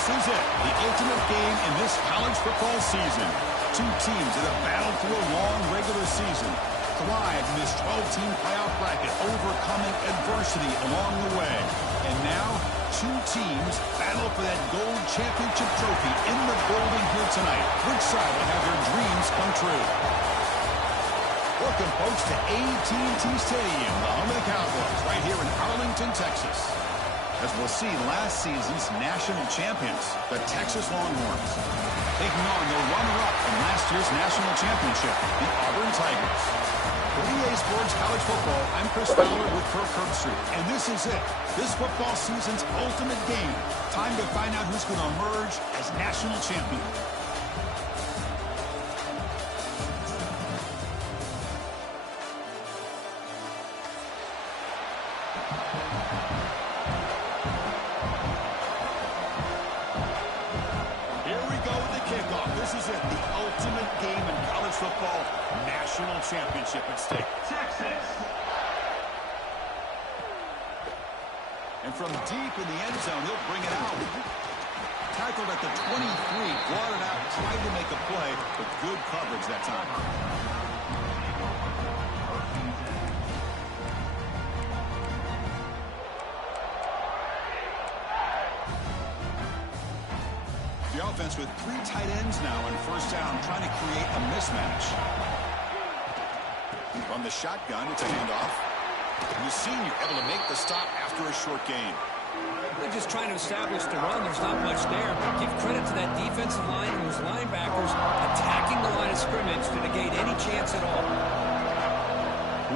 This is it, the ultimate game in this college football season. Two teams that have battled through a long regular season, thrived in this 12-team playoff bracket, overcoming adversity along the way. And now, two teams battle for that gold championship trophy in the building here tonight. Which side will have their dreams come true? Welcome, folks, to AT&T Stadium, the home of the Cowboys, right here in Arlington, Texas. As we'll see, last season's national champions, the Texas Longhorns, taking on the runner-up from last year's national championship, the Auburn Tigers. For EA Sports College Football, I'm Chris Fowler with Kirk Herbstreit, and this is it, this football season's ultimate game. Time to find out who's going to emerge as national champion. Football national championship at stake. Texas. And from deep in the end zone, he'll bring it out. Tackled at the 23, brought it out, tried to make a play, but good coverage that time. The offense with three tight ends now in first down, trying to create a mismatch. From the shotgun, it's a handoff. The senior able to make the stop after a short gain. They're just trying to establish the run. There's not much there. But give credit to that defensive line and those linebackers attacking the line of scrimmage to negate any chance at all.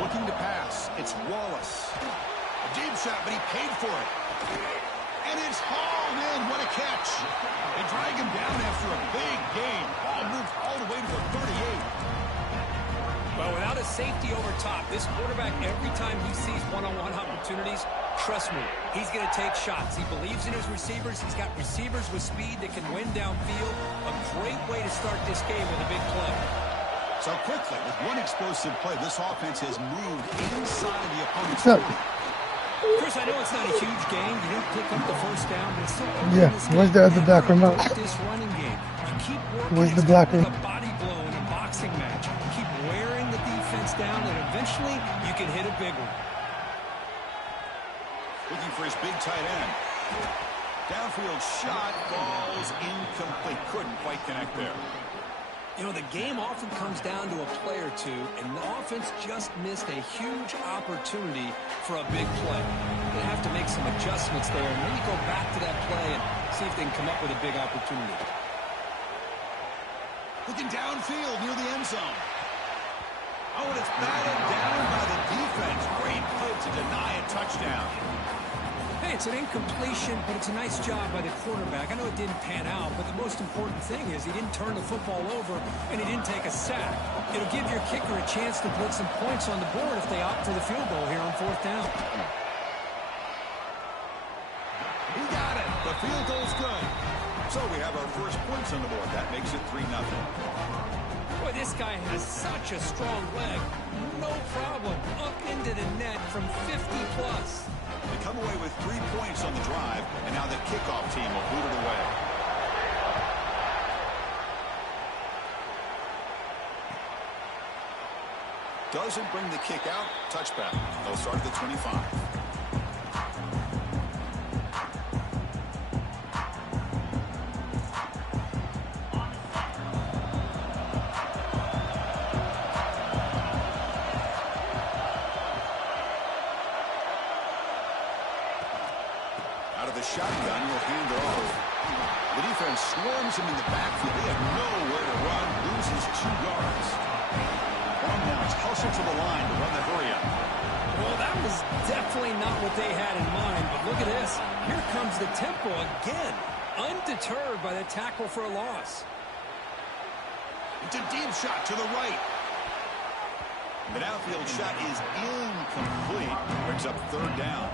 Looking to pass. It's Wallace. A deep shot, but he paid for it. And it's hauled in. What a catch. They drag him down after a big gain. Ball moved all the way to the 38. Well, without a safety over top, this quarterback, every time he sees one-on-one opportunities, trust me, he's going to take shots. He believes in his receivers. He's got receivers with speed that can win downfield. A great way to start this game with a big play. So quickly, with one explosive play, this offense has moved inside the opponent's 40. Chris, I know it's not a huge game. You didn't pick up the first down, but it's still where's the other black remote? This running game. You keep working. Where's the black remote? A body blow in a boxing match. You keep wearing the defense down, and eventually you can hit a big one. Looking for his big tight end. Downfield shot falls incomplete. Couldn't quite connect there. You know, the game often comes down to a play or two, and the offense just missed a huge opportunity for a big play. They have to make some adjustments there and really go back to that play and see if they can come up with a big opportunity. Looking downfield near the end zone. Oh, and it's batted down by the defense. Great play to deny a touchdown. Hey, it's an incompletion, but it's a nice job by the quarterback. I know it didn't pan out, but the most important thing is he didn't turn the football over, and he didn't take a sack. It'll give your kicker a chance to put some points on the board if they opt for the field goal here on fourth down. He got it. The field goal's good. So we have our first points on the board. That makes it 3-0. Boy, this guy has such a strong leg. No problem. Up into the net from 50+. They come away with 3 points on the drive, and now the kickoff team will boot it away. Doesn't bring the kick out. Touchback. They'll start at the 25. Shotgun will hand it off. The defense swarms him in the backfield. They have nowhere to run. Loses 2 yards. One now is hustled to the line to run the hurry up. Well, that was definitely not what they had in mind. But look at this. Here comes the tempo again. Undeterred by the tackle for a loss. It's a deep shot to the right. The downfield shot is incomplete. Brings up 3rd down.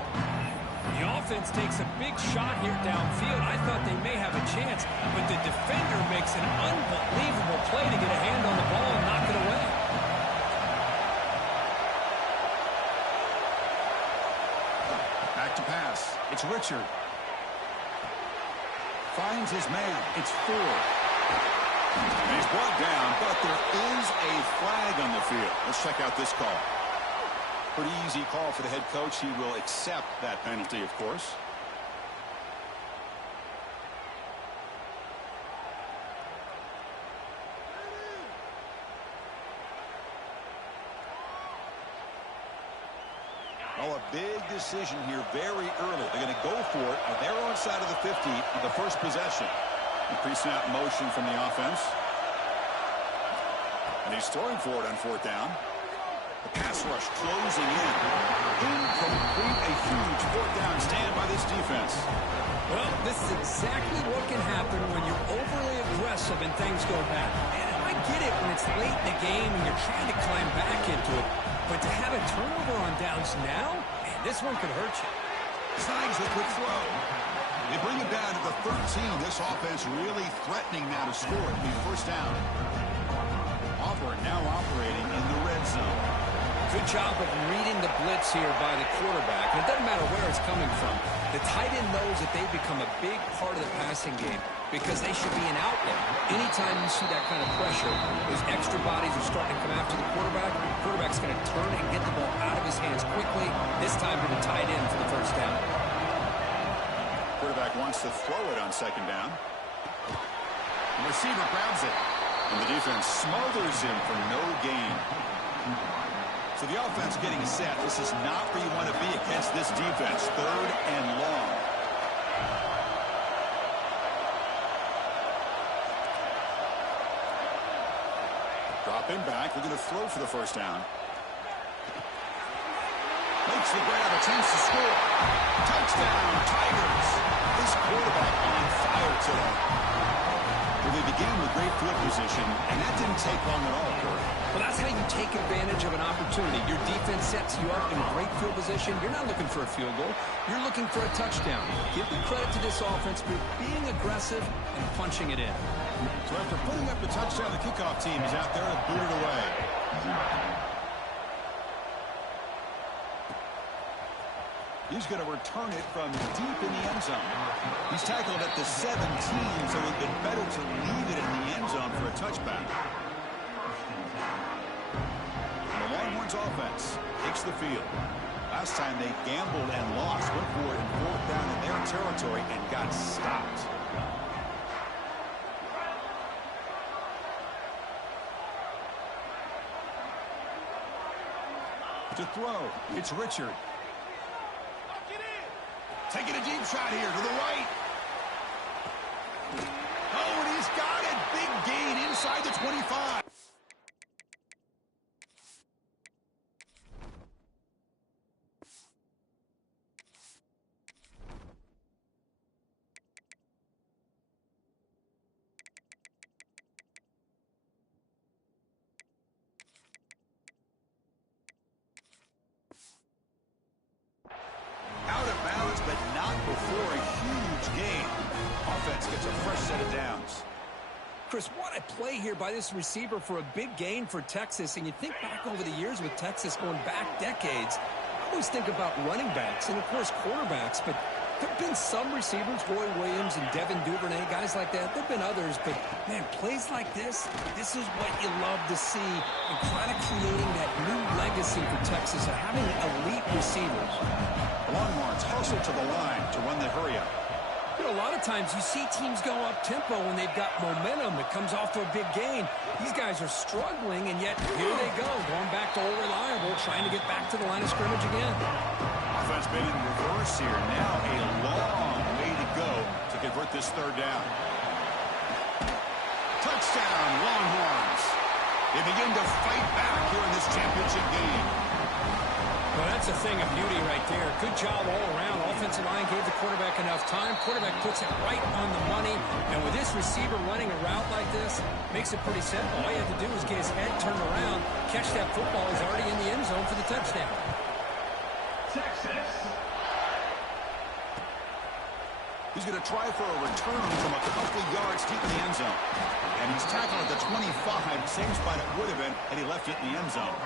The offense takes a big shot here downfield. I thought they may have a chance, but the defender makes an unbelievable play to get a hand on the ball and knock it away. Back to pass. It's Richard. finds his man. It's 4. And he's brought down, but there is a flag on the field. Let's check out this call. Pretty easy call for the head coach. He will accept that penalty, of course. Oh, a big decision here very early. They're going to go for it on their own side of the 50 on the first possession. Pre-snap motion from the offense. And he's throwing for it on 4th down. The pass rush closing in. Incomplete, a huge 4th down stand by this defense. Well, this is exactly what can happen when you're overly aggressive and things go bad. And I get it when it's late in the game and you're trying to climb back into it. But to have a turnover on downs now, man, this one could hurt you. Signs the quick throw. They bring it down to the 13. This offense really threatening now to score. It'll be 1st down. Auburn now operating in the red zone. Good job of reading the blitz here by the quarterback. And it doesn't matter where it's coming from. The tight end knows that they've become a big part of the passing game because they should be an outlet. Anytime you see that kind of pressure, those extra bodies are starting to come after the quarterback. The quarterback's going to turn and get the ball out of his hands quickly, this time to the tight end for the 1st down. Quarterback wants to throw it on 2nd down. The receiver grabs it. And the defense smothers him for no gain. So the offense getting set. This is not where you want to be against this defense. 3rd and long. Drop him back. They're going to throw for the 1st down. Makes the grab. A chance to score. Touchdown, Tigers. This quarterback on fire today. Well, they began with great field position, and that didn't take long at all, Corey. Well, that's how you take advantage of an opportunity. Your defense sets you up in great field position. You're not looking for a field goal. You're looking for a touchdown. Give the credit to this offense for being aggressive and punching it in. So after putting up the touchdown, the kickoff team is out there to boot it away. He's going to return it from deep in the end zone. He's tackled at the 17, so it would have been better to leave it in the end zone for a touchback. And the Longhorns offense takes the field. Last time they gambled and lost, went for it in 4th down in their territory and got stopped. To throw, it's Richard. Taking a deep shot here to the right. Oh, and he's got it. Big gain inside the 25. Out of bounds, but not before a huge gain. Offense gets a fresh set of downs. Chris, what a play here by this receiver for a big gain for Texas. And you think back over the years with Texas going back decades, I always think about running backs and, of course, quarterbacks. But there have been some receivers, Roy Williams and Devin Duvernay, guys like that. There have been others, but, man, plays like this is what you love to see and kind of creating that new legacy for Texas of having elite receivers. Longhorns hustle to the line to run the hurry up. You know, a lot of times you see teams go up-tempo when they've got momentum that comes off to a big gain. These guys are struggling, and yet here they go, going back to old reliable, trying to get back to the line of scrimmage again. Offense made in reverse here. Now a long way to go to convert this 3rd down. Touchdown, Longhorns. They begin to fight back here in this championship game. Well, that's a thing of beauty right there. Good job all around. Offensive line gave the quarterback enough time. Quarterback puts it right on the money. And with this receiver running a route like this, makes it pretty simple. All you have to do is get his head turned around, catch that football. He's already in the end zone for the touchdown. Texas. He's going to try for a return from a couple yards deep in the end zone. And he's tackled at the 25, same spot it would have been had he left it in the end zone.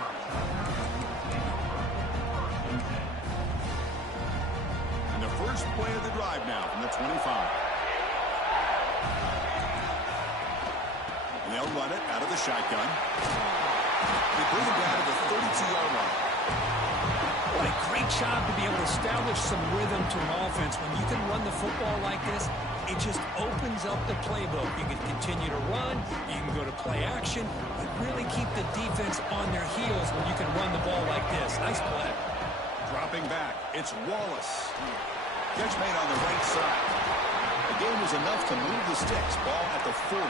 And the first play of the drive now from the 25. they'll run it out of the shotgun. They bring it down to the 32-yard line. What a great job to be able to establish some rhythm to an offense. When you can run the football like this, it just opens up the playbook. You can continue to run, you can go to play action, but really keep the defense on their heels when you can run the ball like this. Nice play. Dropping back, it's Wallace. Catch made on the right side. The game was enough to move the sticks. Ball at the 40.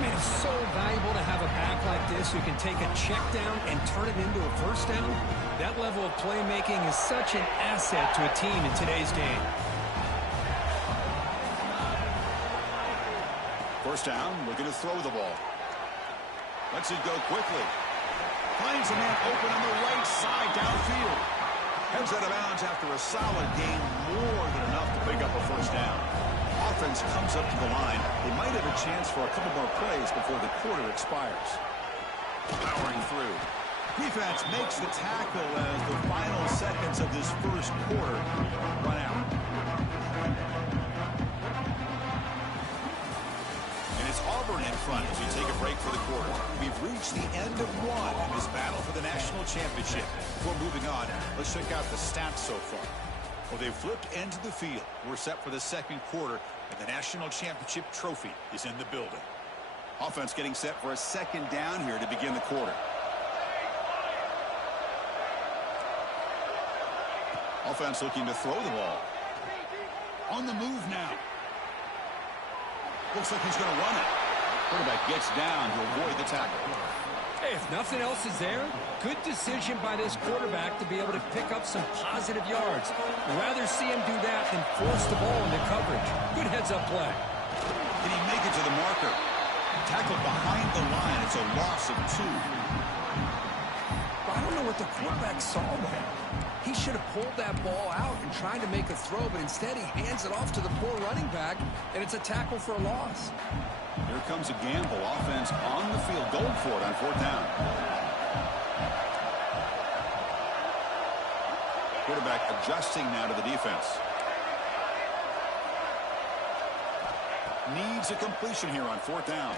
Man, it's so valuable to have a back like this who can take a check down and turn it into a first down. That level of playmaking is such an asset to a team in today's game. First down, looking to throw the ball. Lets it go quickly. Finds a man open on the right side downfield. Heads out of bounds after a solid game, more than enough to pick up a first down. Offense comes up to the line. They might have a chance for a couple more plays before the quarter expires. Powering through. Defense makes the tackle as the final seconds of this first quarter run out. And it's Auburn in front as we take a break for the quarter. We've reached the end of one in this battle for the national championship. Before moving on, let's check out the stats so far. Well, they've flipped into the field. We're set for the second quarter, and the national championship trophy is in the building. Offense getting set for a second down here to begin the quarter. Offense looking to throw the ball. On the move now. Looks like he's going to run it. Quarterback gets down to avoid the tackle. Hey, if nothing else is there, good decision by this quarterback to be able to pick up some positive yards. Rather see him do that than force the ball into coverage. Good heads-up play. Did he make it to the marker? Tackled behind the line. It's a loss of 2. I don't know what the quarterback saw there. He should have pulled that ball out and tried to make a throw, but instead he hands it off to the poor running back, and it's a tackle for a loss. Here comes a gamble. Offense on the field, going for it on 4th down. Quarterback adjusting now to the defense. Needs a completion here on 4th down.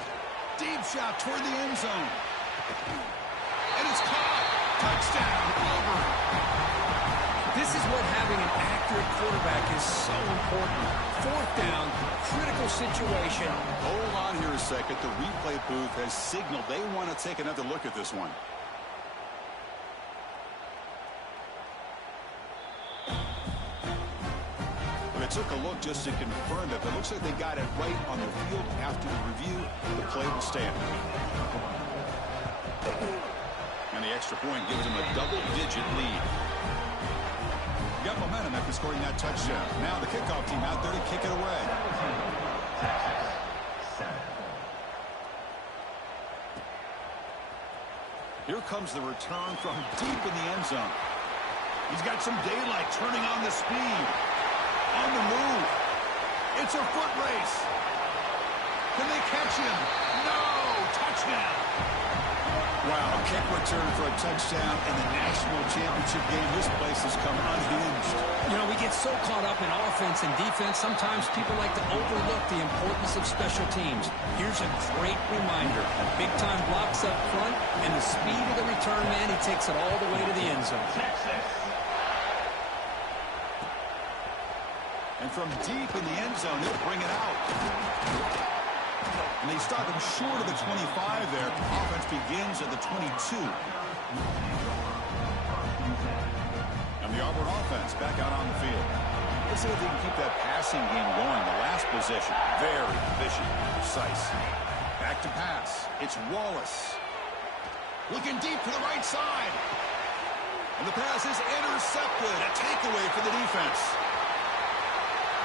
Deep shot toward the end zone. And it's caught. Touchdown, Auburn. This is what having an accurate quarterback is so important. 4th down, critical situation. Hold on here a second. The replay booth has signaled they want to take another look at this one. But it took a look just to confirm it. But it looks like they got it right on the field after the review. The play will stand. And the extra point gives them a double-digit lead. Got momentum after scoring that touchdown. Now the kickoff team out there to kick it away. Here comes the return from deep in the end zone. He's got some daylight, turning on the speed. On the move. It's a foot race. Can they catch him? No! Touchdown! Wow, a kick return for a touchdown in the national championship game. This place has come unhinged. You know, we get so caught up in offense and defense, sometimes people like to overlook the importance of special teams. Here's a great reminder. Big-time blocks up front, and the speed of the return man, he takes it all the way to the end zone. And from deep in the end zone, he'll bring it out. And they stop him short of the 25 there. Offense begins at the 22. And the Auburn offense back out on the field. Let's see if they can keep that passing game going. The last possession, very efficient, precise. Back to pass. It's Wallace. Looking deep to the right side. And the pass is intercepted. A takeaway for the defense.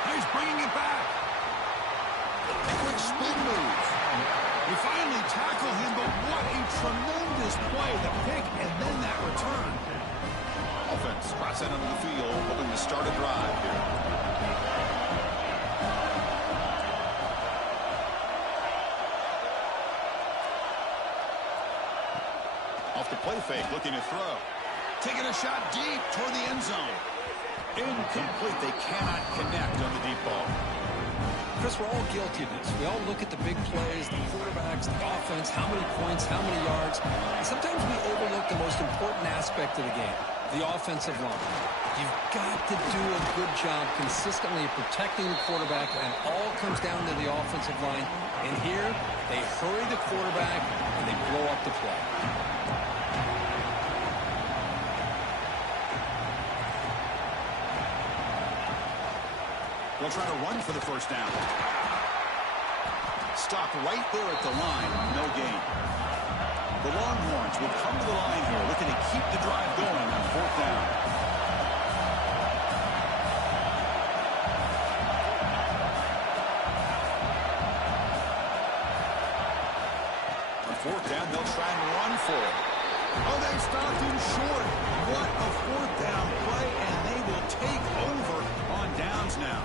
He's bringing it back. Quick spin move. We finally tackle him, but what a tremendous play. The pick and then that return. Offense cross out onto the field, hoping to start a drive here. Off the play fake, looking to throw. Taking a shot deep toward the end zone. Incomplete. They cannot connect on the deep ball. Chris, we're all guilty of this. We all look at the big plays, the quarterbacks, the offense, how many points, how many yards. And sometimes we overlook the most important aspect of the game, the offensive line. You've got to do a good job consistently protecting the quarterback, and it all comes down to the offensive line. And here, they hurry the quarterback, and they blow up the play. They'll try to run for the first down. Stopped right there at the line. No gain. The Longhorns will come to the line here, looking to keep the drive going on fourth down. On fourth down, they'll try and run for it. Oh, they stopped him short. What a fourth down play, and they will take over on downs now.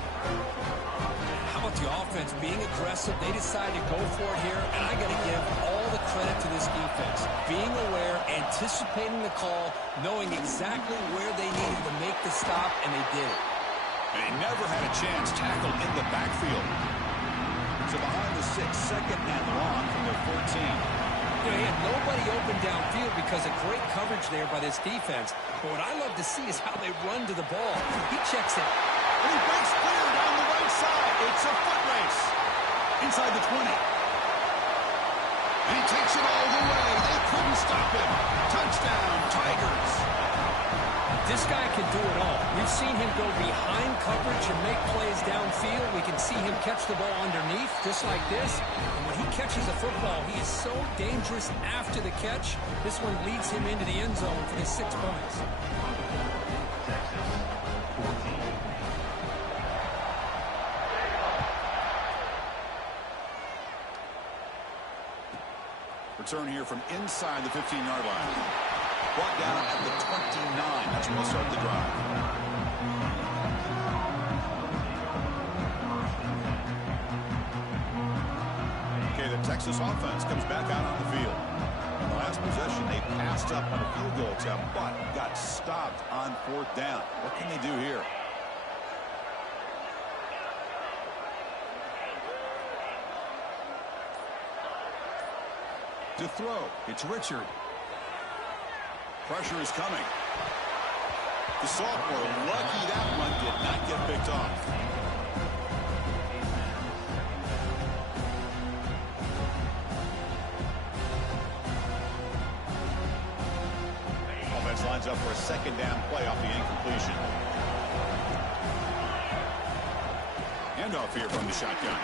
How about the offense being aggressive? They decide to go for it here, and I got to give all the credit to this defense. Being aware, anticipating the call, knowing exactly where they needed to make the stop, and they did it. And he never had a chance tackled in the backfield. So behind the 6, second and long from their 14. You know, he had nobody open downfield because of great coverage there by this defense. But what I love to see is how they run to the ball. He checks it. And he breaks clear down the right side. It's a foot race. Inside the 20. And he takes it all the way. They couldn't stop him. Touchdown, Tigers. This guy can do it all. We've seen him go behind coverage and make plays downfield. We can see him catch the ball underneath, just like this. And when he catches a football, he is so dangerous after the catch. This one leads him into the end zone for the 6 points. Return here from inside the 15-yard line. Brought down at the 29. That's where we'll start the drive. Okay, the Texas offense comes back out on the field. On the last possession, they passed up on a field goal attempt, but got stopped on fourth down. What can they do here? To throw, it's Richard. Pressure is coming. The sophomore, lucky that one did not get picked off. Offense lines up for a second down play off the incompletion. Handoff here from the shotgun.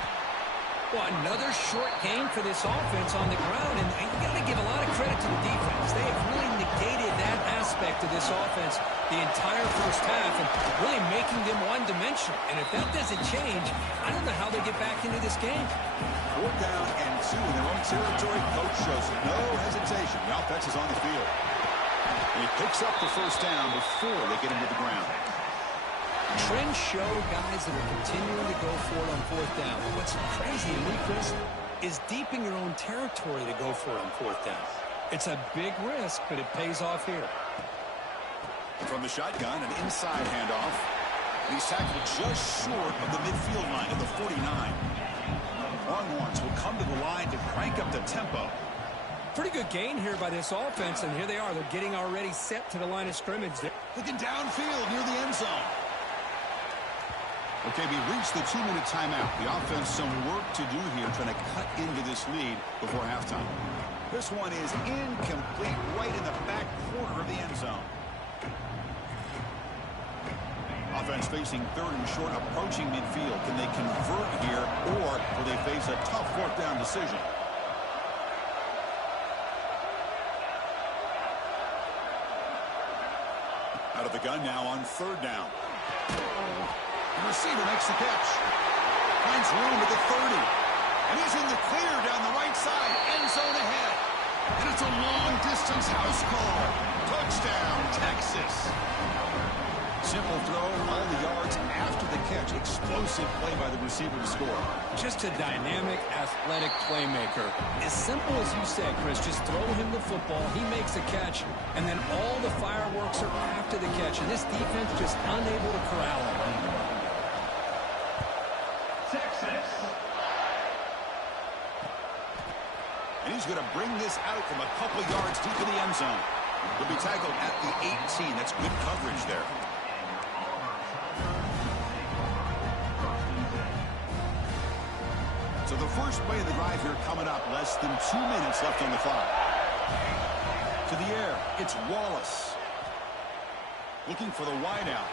Well, another short game for this offense on the ground, and you got to give a lot of credit to the defense. They have really negated that aspect of this offense the entire first half and really making them one-dimensional. And if that doesn't change, I don't know how they get back into this game. Fourth down and 2 in their own territory. Coach shows no hesitation. The offense is on the field. And he picks up the first down before they get him to the ground. Trends show guys that are continuing to go for it on fourth down. What's crazy to me, Chris, is deep in your own territory to go for it on fourth down. It's a big risk, but it pays off here. From the shotgun, an inside handoff. And he's tackled just short of the midfield line at the 49. Longhorns will come to the line to crank up the tempo. Pretty good gain here by this offense, and here they are. They're getting already set to the line of scrimmage. Looking downfield near the end zone. Okay, we reached the 2-minute timeout. The offense some work to do here, trying to cut into this lead before halftime. This one is incomplete right in the back corner of the end zone. Offense facing third and short, approaching midfield. Can they convert here, or will they face a tough fourth down decision? Out of the gun now on third down. The receiver makes the catch. Finds room at the 30. And he's in the clear down the right side. End zone ahead. And it's a long-distance house call. Touchdown, Texas. Simple throw, all the yards after the catch. Explosive. explosive play by the receiver to score. Just a dynamic, athletic playmaker. As simple as you said, Chris, just throw him the football, he makes a catch, and then all the fireworks are after the catch, and this defense just unable to corral him. Texas. And he's going to bring this out from a couple yards deep in the end zone. He'll be tackled at the 18. That's good coverage there. So the first play of the drive here coming up. Less than 2 minutes left on the clock. To the air, it's Wallace. Looking for the wideout.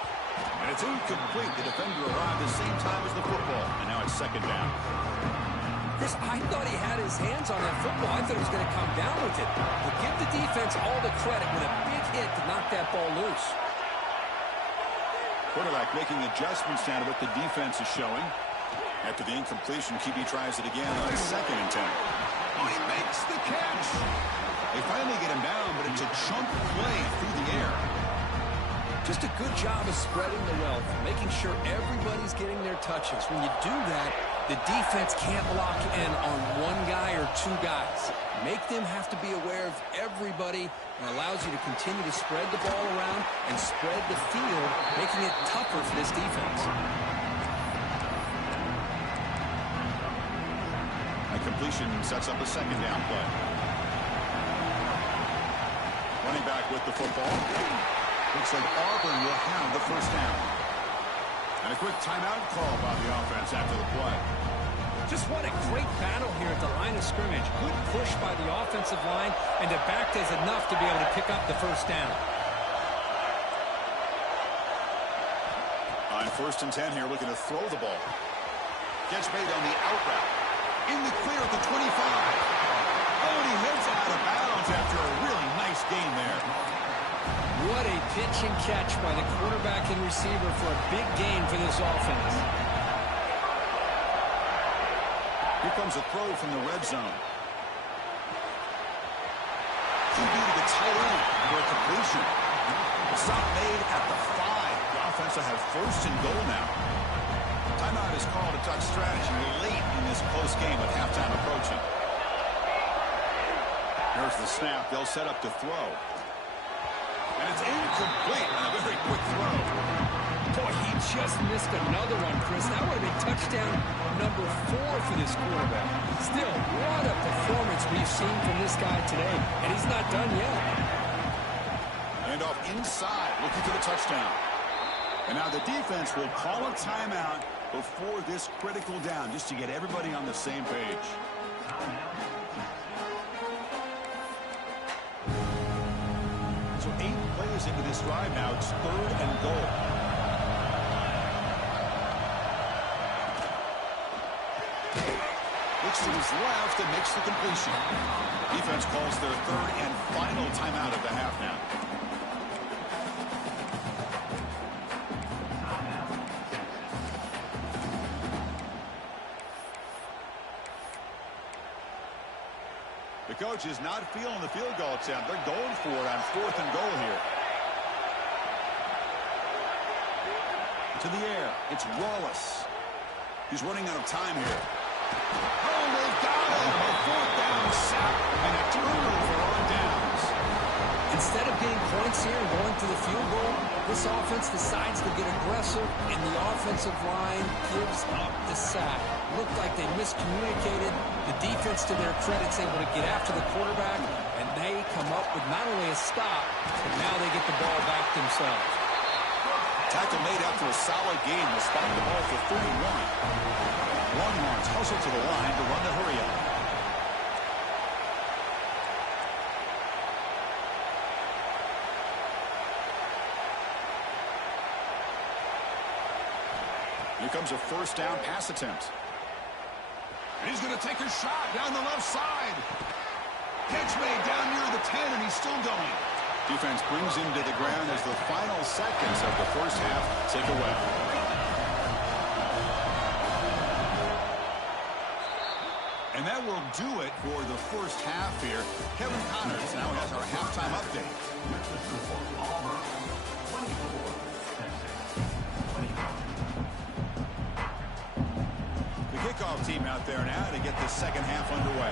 And it's incomplete. The defender arrived at the same time as the football. And now it's second down. Chris, I thought he had his hands on that football. I thought he was going to come down with it. But give the defense all the credit with a big hit to knock that ball loose. Quarterback making adjustments now to what the defense is showing. After the incompletion, QB tries it again on 2nd and 10. Oh, he makes the catch. They finally get him down, but it's a chunk play through the air. Just a good job of spreading the wealth, making sure everybody's getting their touches. When you do that, the defense can't lock in on one guy or two guys. Make them have to be aware of everybody, and allows you to continue to spread the ball around and spread the field, making it tougher for this defense. Completion sets up a second down play. Running back with the football. Looks like Auburn will have the first down. And a quick timeout call by the offense after the play. Just what a great battle here at the line of scrimmage. Good push by the offensive line, and the back does enough to be able to pick up the first down. On 1st and 10 here, looking to throw the ball. Catch made on the out route. In the clear at the 25. Oh, and he heads out of bounds after a really nice gain there. What a pitch and catch by the quarterback and receiver for a big gain for this offense. Here comes a throw from the red zone. QB to the tight end for a completion. The stop made at the 5. The offense will have 1st and goal now. Timeout is called to talk strategy late in this close game with halftime approaching. Here's the snap. They'll set up to throw. And it's incomplete on a very quick throw. Boy, he just missed another one, Chris. That would have been touchdown number 4 for this quarterback. Still, what a performance we've seen from this guy today. And he's not done yet. And off inside, looking for the touchdown. And now the defense will call a timeout before this critical down, just to get everybody on the same page. So 8 plays into this drive now. It's 3rd and goal. Looks to his left and makes the completion. Defense calls their 3rd and final timeout of the half now. The coach is not feeling the field goal attempt. They're going for it on 4th and goal here. To the air, it's Wallace. He's running out of time here. Oh, they've got him! A 4th down sack and a turnover on downs. Instead of getting points here and going to the field goal, this offense decides to get aggressive, and the offensive line gives up the sack. Looked like they miscommunicated. The defense, to their credit, is able to get after the quarterback, and they come up with not only a stop, but now they get the ball back themselves. Tackle made after a solid game. Will spot the ball for 31. Longhorns hustle to the line to run the hurry-up. Here comes a 1st down pass attempt. And he's going to take a shot down the left side. Catch made down near the 10, and he's still going. Defense brings him to the ground as the final seconds of the first half tick away. And that will do it for the first half here. Kevin Connors now has our halftime update. Kickoff team out there now to get the second half underway.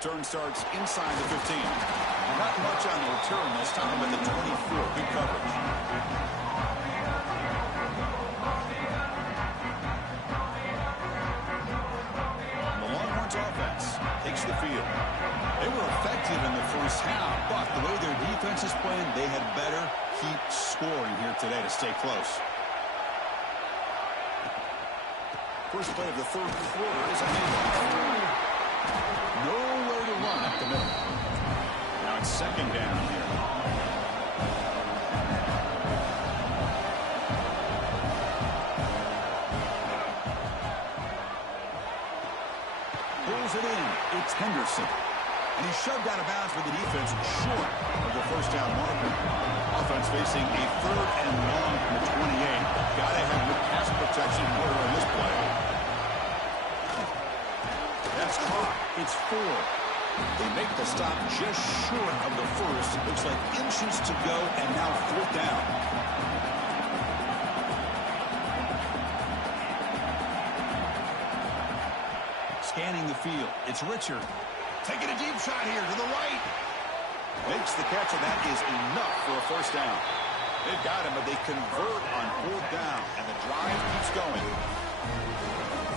Turn starts inside the 15. Not much on the return this time at the 24. Good coverage. The Longhorns offense takes the field. They were effective in the first half, but the way their defense is playing, they had better keep scoring here today to stay close. First play of the third quarter is a handoff. Nowhere to run up the middle. Now it's second down here. Pulls it in. It's Henderson. And he's shoved out of bounds with the defense short of the first down marker. Offense facing a third and long from the 28. Got to have good pass protection in order on this play. That's caught. It's 4. They make the stop just short of the first. Looks like inches to go, and now fourth down. Scanning the field. It's Richard. Taking a deep shot here to the right. Makes the catch, and that is enough for a first down. They've got him, but they convert on fourth down, and the drive keeps going.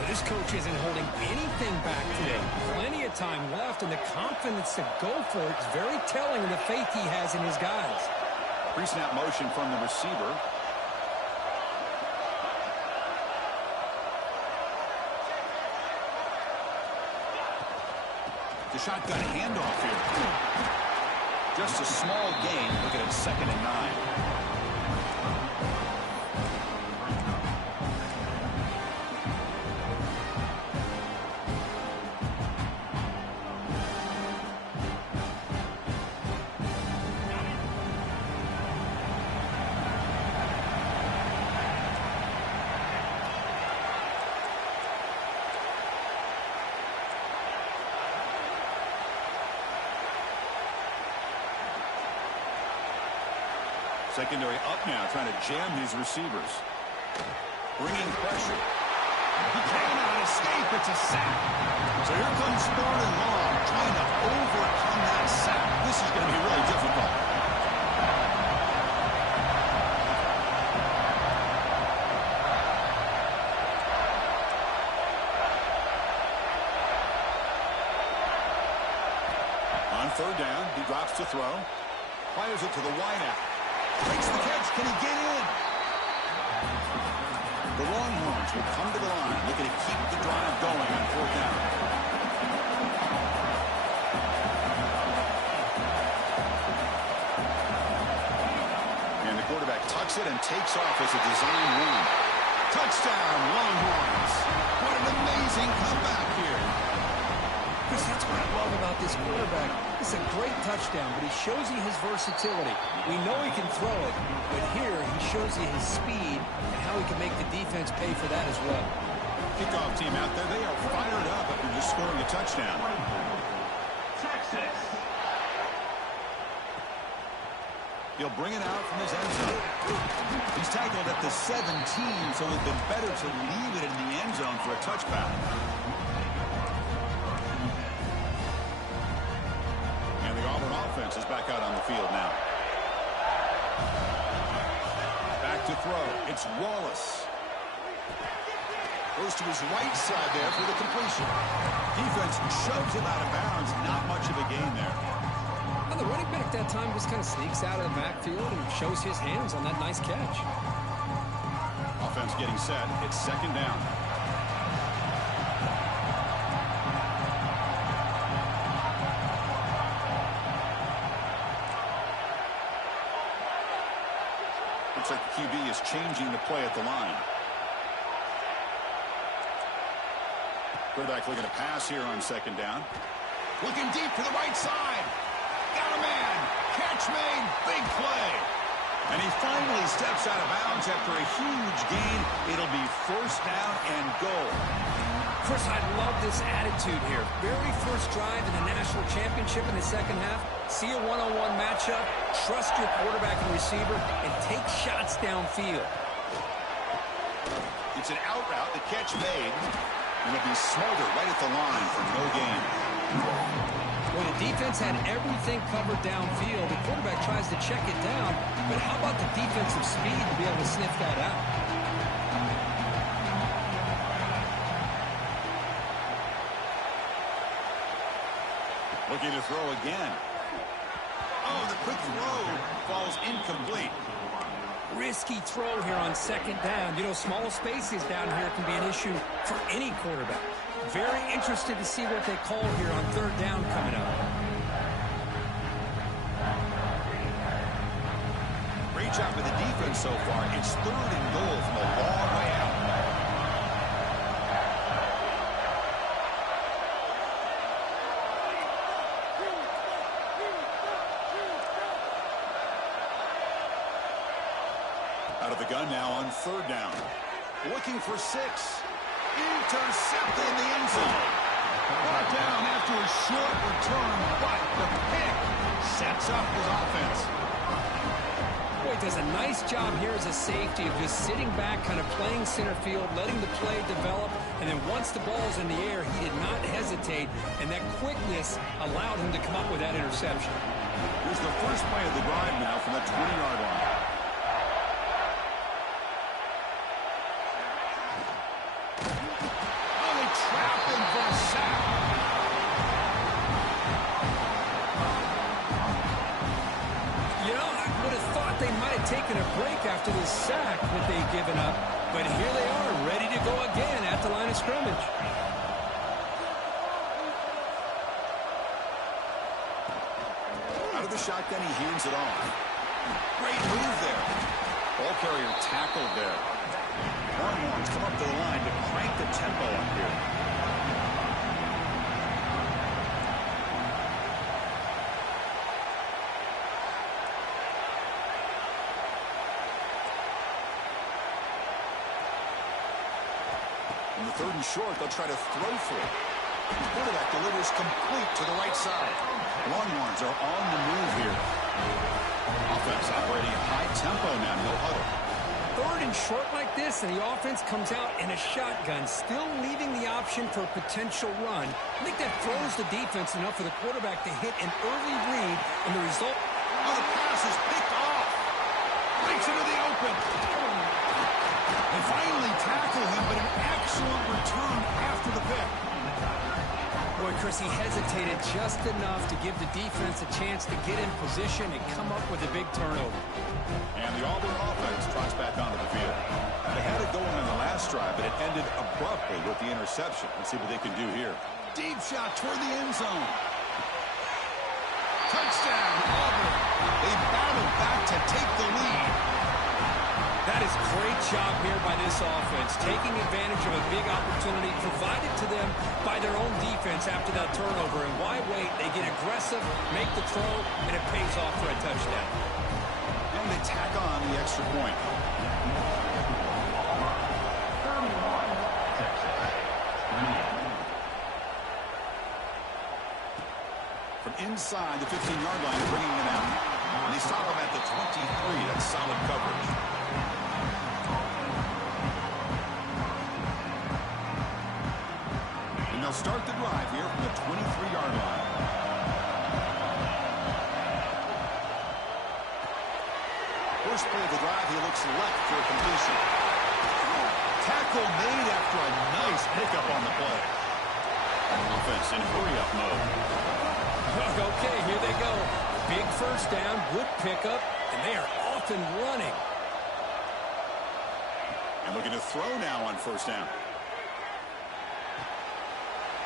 This coach isn't holding anything back today. Plenty of time left, and the confidence to go for it is very telling of the faith he has in his guys. Pre-snap motion from the receiver. The shotgun handoff here. Just a small gain. Looking at second and 9. Secondary up now, trying to jam his receivers. Bringing pressure. He cannot escape. It's a sack. So here comes third and long, trying to overcome that sack. This is going to be really difficult. On third down, he drops to throw. Fires it to the wideout. Makes the catch. Can he get in? The Longhorns will come to the line, looking to keep the drive going on fourth down. And the quarterback tucks it and takes off as a design run. Touchdown, Longhorns. What an amazing comeback here. Chris, that's what I love about this quarterback. It's a great touchdown, but he shows you his versatility. We know he can throw it, but here he shows you his speed and how he can make the defense pay for that as well. Kickoff team out there, they are fired up after just scoring a touchdown. Texas. He'll bring it out from his end zone. He's tackled at the 17, so it would have been better to leave it in the end zone for a touchback. Offense is back out on the field now. Back to throw. It's Wallace. Goes to his right side there for the completion. Defense shoves him out of bounds. Not much of a gain there. Well, the running back that time just kind of sneaks out of the backfield and shows his hands on that nice catch. Offense getting set. It's second down. Looks like the QB is changing the play at the line. Quarterback looking to pass here on second down. Looking deep to the right side. Got a man. Catch made. Big play. And he finally steps out of bounds after a huge gain. It'll be first down and goal. Chris, I love this attitude here. Very first drive in the national championship in the second half. See a one-on-one matchup, trust your quarterback and receiver, and take shots downfield. It's an out route, the catch made, and it'll be smothered right at the line for no gain. When the defense had everything covered downfield, the quarterback tries to check it down, but how about the defensive speed to be able to sniff that out? Looking to throw again. Oh, the quick throw falls incomplete. Risky throw here on second down. You know, small spaces down here can be an issue for any quarterback. Very interested to see what they call here on third down coming up. Great job with the defense so far. It's 3rd and goal from a long way out. Out of the gun now on 3rd down. Looking for 6. Intercepted in the end zone. Brought down after a short return, but the pick sets up his offense. Boy, does a nice job here as a safety of just sitting back, kind of playing center field, letting the play develop, and then once the ball's in the air, he did not hesitate, and that quickness allowed him to come up with that interception. Here's the first play of the drive now from the 20-yard line. Taking a break after this sack that they've given up, but here they are, ready to go again at the line of scrimmage. Out of the shotgun, he hands it off. Great move there. Ball carrier tackled there. Longhorns come up to the line to crank the tempo up here. On the 3rd and short, they'll try to throw for it. The quarterback delivers complete to the right side. Longhorns are on the move here. Offense operating at high tempo now, no huddle. 3rd and short like this, and the offense comes out in a shotgun, still leaving the option for a potential run. I think that throws the defense enough for the quarterback to hit an early read, and the result... Oh, the pass is picked off. Breaks into the open. They finally tackle him, but an excellent return after the pick. Boy, Chris, he hesitated just enough to give the defense a chance to get in position and come up with a big turnover. And the Auburn offense trots back onto the field. They had it going on the last drive, but it ended abruptly with the interception. Let's see what they can do here. Deep shot toward the end zone. Touchdown, Auburn. They battled back to take the lead. That is great job here by this offense, taking advantage of a big opportunity provided to them by their own defense after that turnover. And why wait? They get aggressive, make the throw, and it pays off for a touchdown. And they tack on the extra point. From inside the 15-yard line, bringing it out. And they stop him at the 23. That's solid coverage. They'll start the drive here from the 23-yard line. First play of the drive, he looks left for a completion. Tackle made after a nice pickup on the play. Offense in hurry-up mode. Okay, here they go. Big first down, good pickup, and they are off and running. And looking to throw now on first down.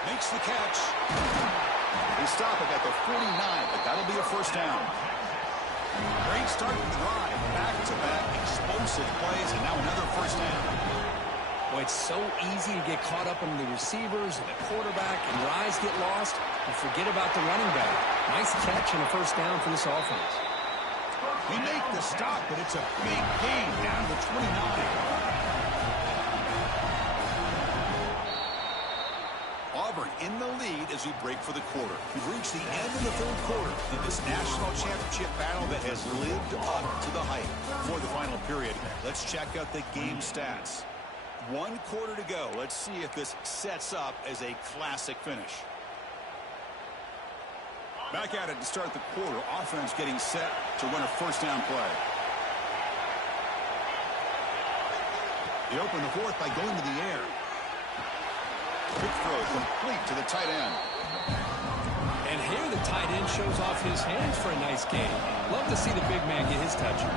Makes the catch. They stop it at the 49, but that'll be a first down. Great start to the drive. Back-to-back explosive plays, and now another first down. Boy, it's so easy to get caught up on the receivers and the quarterback, and your eyes get lost, and forget about the running back. Nice catch and a first down for this offense. They make the stop, but it's a big gain down to 29. in the lead as we break for the quarter. We've reached the end of the third quarter in this national championship battle that has lived up to the hype. For the final period, let's check out the game stats. 1 quarter to go. Let's see if this sets up as a classic finish. Back at it to start the quarter. Offense getting set to run a first down play. They open the fourth by going to the air. Quick throw complete to the tight end. And here the tight end shows off his hands for a nice gain. Love to see the big man get his touches.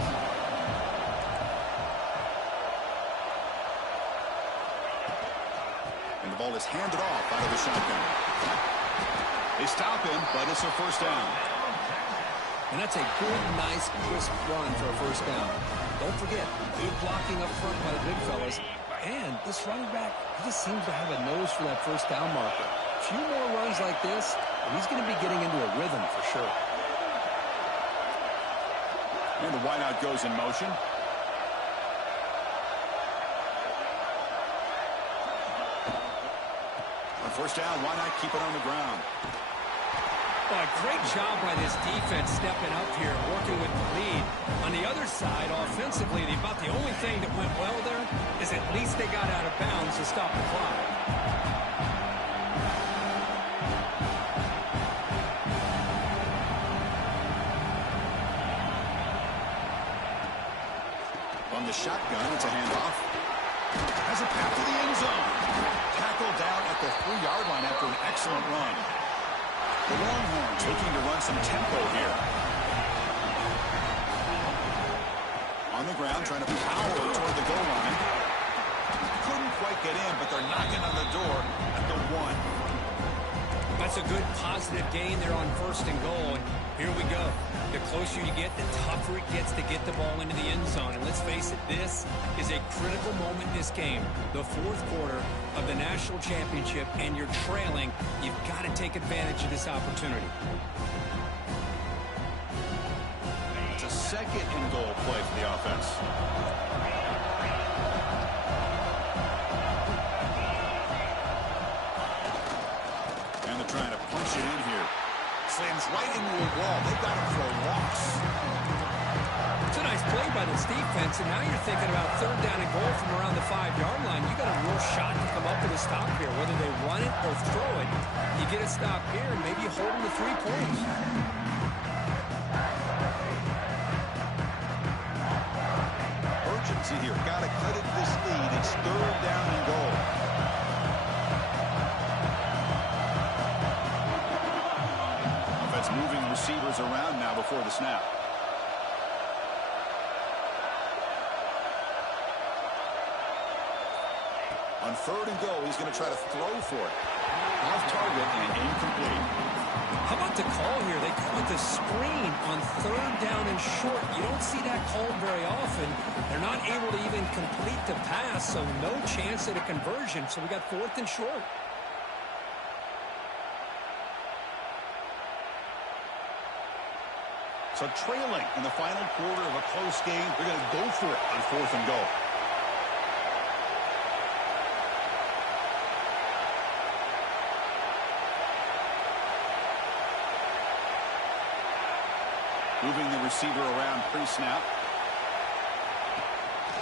And the ball is handed off out of the shotgun. They stop him, but it's a first down. And that's a good, nice, crisp run for a first down. Don't forget, good blocking up front by the big fellas. And this running back, he just seems to have a nose for that first down marker. A few more runs like this, and he's going to be getting into a rhythm for sure. And the wideout goes in motion. On first down, why not keep it on the ground? Oh, a great job by this defense stepping up here and working with the lead. On the other side, offensively, about the only thing that went well there is at least they got out of bounds to stop the clock. On the shotgun, it's a handoff. Has a path to the end zone. Tackled down at the 3-yard line after an excellent run. The Longhorns looking to run some tempo here. On the ground, trying to power toward the goal line. Couldn't quite get in, but they're knocking on the door at the 1. That's a good positive gain there on first and goal. And here we go. The closer you get, the tougher it gets to get the ball into the end zone. And let's face it, this is a critical moment in this game. The fourth quarter of the national championship, and you're trailing. You've got to take advantage of this opportunity. It's a second and goal play for the offense. And they're trying to punch it in here. Slams right into a wall. They've got him for a loss. It's a nice play by this defense, and now you're thinking about third down and goal from around the 5-yard line. You got a real shot to come up with a stop here. Whether they run it or throw it, you get a stop here, and maybe you hold them to 3 points. Urgency here. Got to cut it this lead. It's third down and goal. Offense moving receivers around now before the snap. On third and goal, he's going to try to throw for it. Off target and incomplete. How about the call here? They call it the screen on third down and short. You don't see that called very often. They're not able to even complete the pass, so no chance at a conversion. So we got fourth and short. So trailing in the final quarter of a close game, they're going to go for it on fourth and goal. Moving the receiver around pre-snap.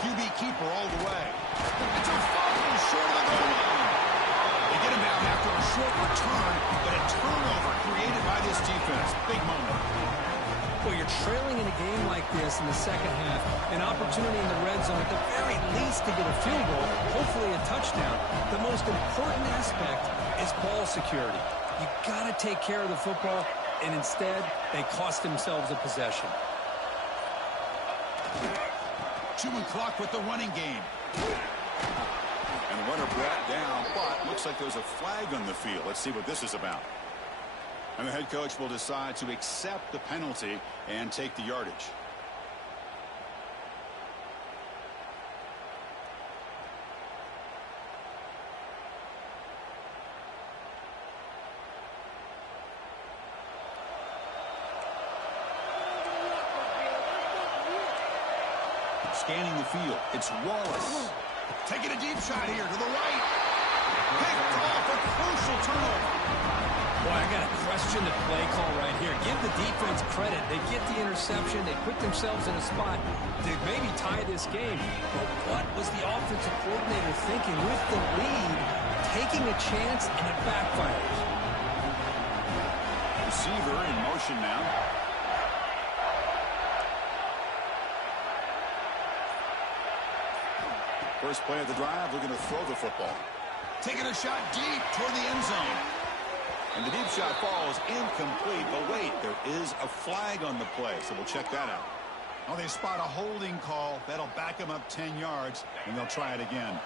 QB keeper all the way. It's a fumble short of the goal line. They get him down after a short return, but a turnover created by this defense. Big moment. Well, you're trailing in a game like this in the second half, an opportunity in the red zone at the very least to get a field goal, hopefully a touchdown. The most important aspect is ball security. You got to take care of the football, and instead, they cost themselves a possession. Chewing clock with the running game. And the runner brought down, but looks like there's a flag on the field. Let's see what this is about. And the head coach will decide to accept the penalty and take the yardage. Scanning the field, it's Wallace. Taking a deep shot here to the right. Picked off a crucial crucial turnover. Boy, I got to question the play call right here. Give the defense credit. They get the interception. They put themselves in a spot to maybe tie this game. But what was the offensive coordinator thinking with the lead, taking a chance, and it backfires? Receiver in motion now. First play of the drive, looking to throw the football. Taking a shot deep toward the end zone. And the deep shot falls incomplete. But wait, there is a flag on the play, so we'll check that out. Oh, they spot a holding call. That'll back them up 10 yards, and they'll try it again.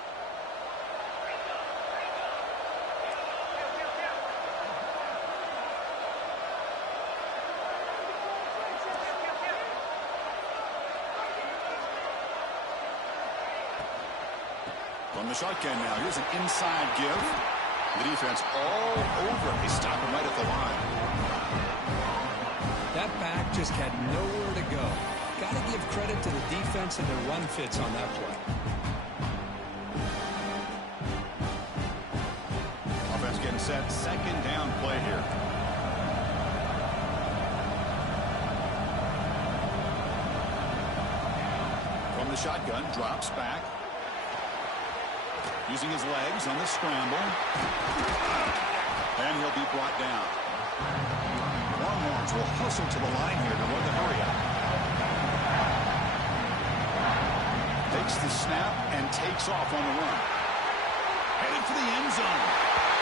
From the shotgun now, here's an inside give. The defense all over. They stop him right at the line. That back just had nowhere to go. Got to give credit to the defense and their run fits on that play. Offense getting set. Second down play here. From the shotgun, drops back. Using his legs on the scramble. And he'll be brought down. Longhorns will hustle to the line here to run the hurry up. Takes the snap and takes off on the run. Headed for the end zone.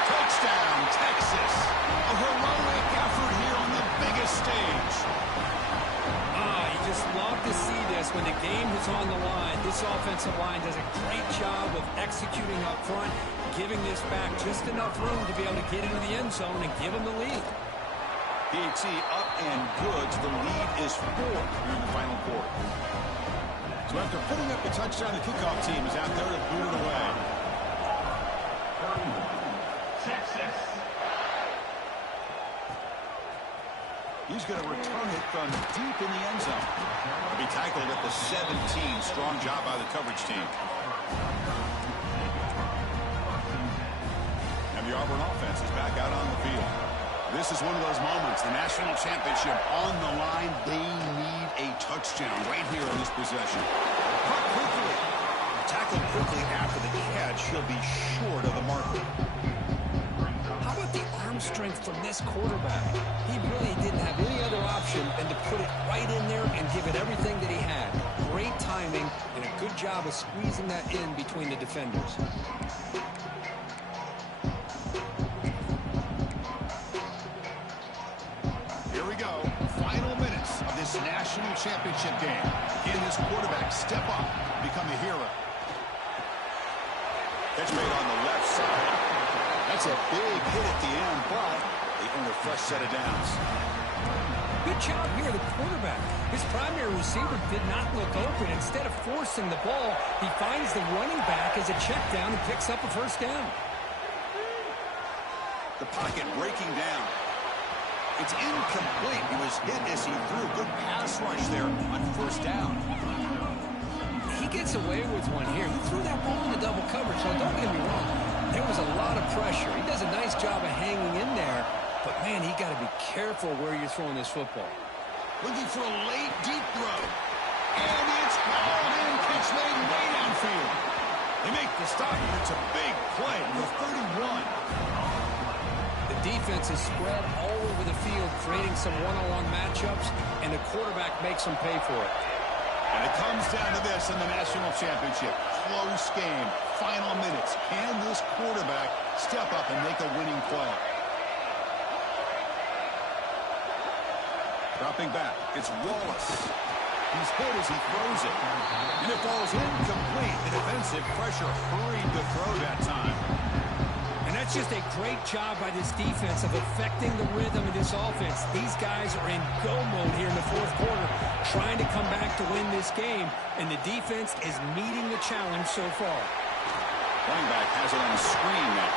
Touchdown, Texas. A heroic effort here on the biggest stage. You just love to see this when the game is on the line. This offensive line does a great job of executing up front, giving this back just enough room to be able to get into the end zone and give them the lead. PAT up and good. The lead is 4 here in the final quarter. So after putting up the touchdown, the kickoff team is out there to boot it away. Texas. He's going to return it from deep in the end zone. He'll be tackled at the 17. Strong job by the coverage team. And the Auburn offense is back out on the field. This is one of those moments. The national championship on the line. They need a touchdown right here on this possession. Caught quickly. Tackled quickly after the catch. He'll be short of the marker. How about the arm strength from this quarterback? He really didn't have any other option than to put it right in there and give it everything that he had. Great timing and a good job of squeezing that in between the defenders. Here we go. Final minutes of this national championship game. Can this quarterback step up, become a hero? Catch made on the left side. That's a big hit at the end, but they earn a fresh set of downs. Good job here, the quarterback. His primary receiver did not look open. Instead of forcing the ball, he finds the running back as a check down and picks up a first down. The pocket breaking down. It's incomplete. He was hit as he threw. Good pass rush there on first down. He gets away with one here. He threw that ball into double coverage, so don't get me wrong. There was a lot of pressure. He does a nice job of hanging in there. But, man, he got to be careful where you're throwing this football. Looking for a late, deep throw. And it's hauled in. Catch made way downfield. They make the stop. It's a big play. The 31. The defense is spread all over the field, creating some one-on-one matchups, and the quarterback makes them pay for it. And it comes down to this in the national championship. Close game. Final minutes. Can this quarterback step up and make a winning play? Dropping back. It's Wallace. He's hit as he throws it. And it falls incomplete. The defensive pressure hurried the throw that time. And that's just a great job by this defense of affecting the rhythm of this offense. These guys are in go mode here in the fourth quarter, trying to come back to win this game, and the defense is meeting the challenge so far. Running back has it on the screen now.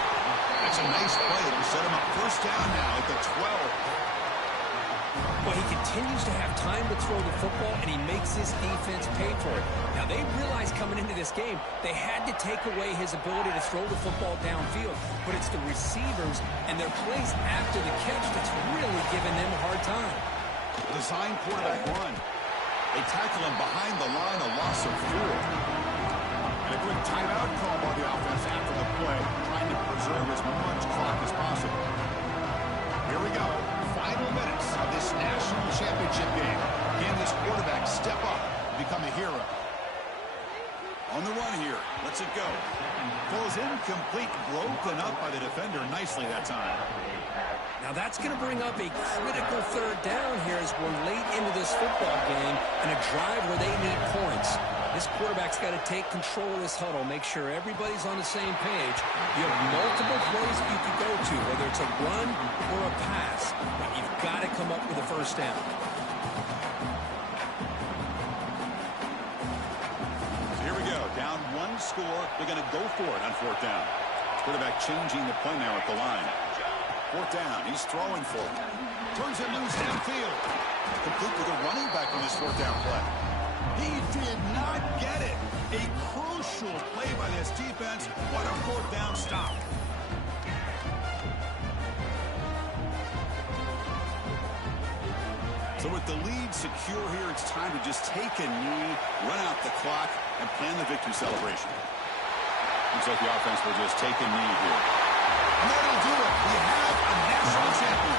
That's a nice play. It'll set him up first down now at the 12. Well, he continues to have time to throw the football, and he makes his defense pay for it. Now, they realized coming into this game they had to take away his ability to throw the football downfield, but it's the receivers and their plays after the catch that's really giving them a hard time. Design quarterback run. They tackle him behind the line, a loss of 4. And a quick timeout call by the offense after the play, trying to preserve as much clock as possible. Here we go. Final minutes of this national championship game. Can this quarterback step up and become a hero? On the run here. Lets it go. Throws incomplete, broken up by the defender nicely that time. Now that's going to bring up a critical third down here as we're late into this football game and a drive where they need points. This quarterback's got to take control of this huddle, make sure everybody's on the same page. You have multiple plays that you could go to, whether it's a run or a pass, but you've got to come up with a first down. So here we go. Down 1 score. They're going to go for it on 4th down. Quarterback changing the play now at the line. 4th down. He's throwing for it. Turns it loose downfield. Complete with a running back on this 4th down play. He did not get it. A crucial play by this defense. What a 4th down stop. So with the lead secure here, it's time to just take a knee, run out the clock, and plan the victory celebration. Looks like the offense will just take a knee here. And that'll do it. We have a national champion.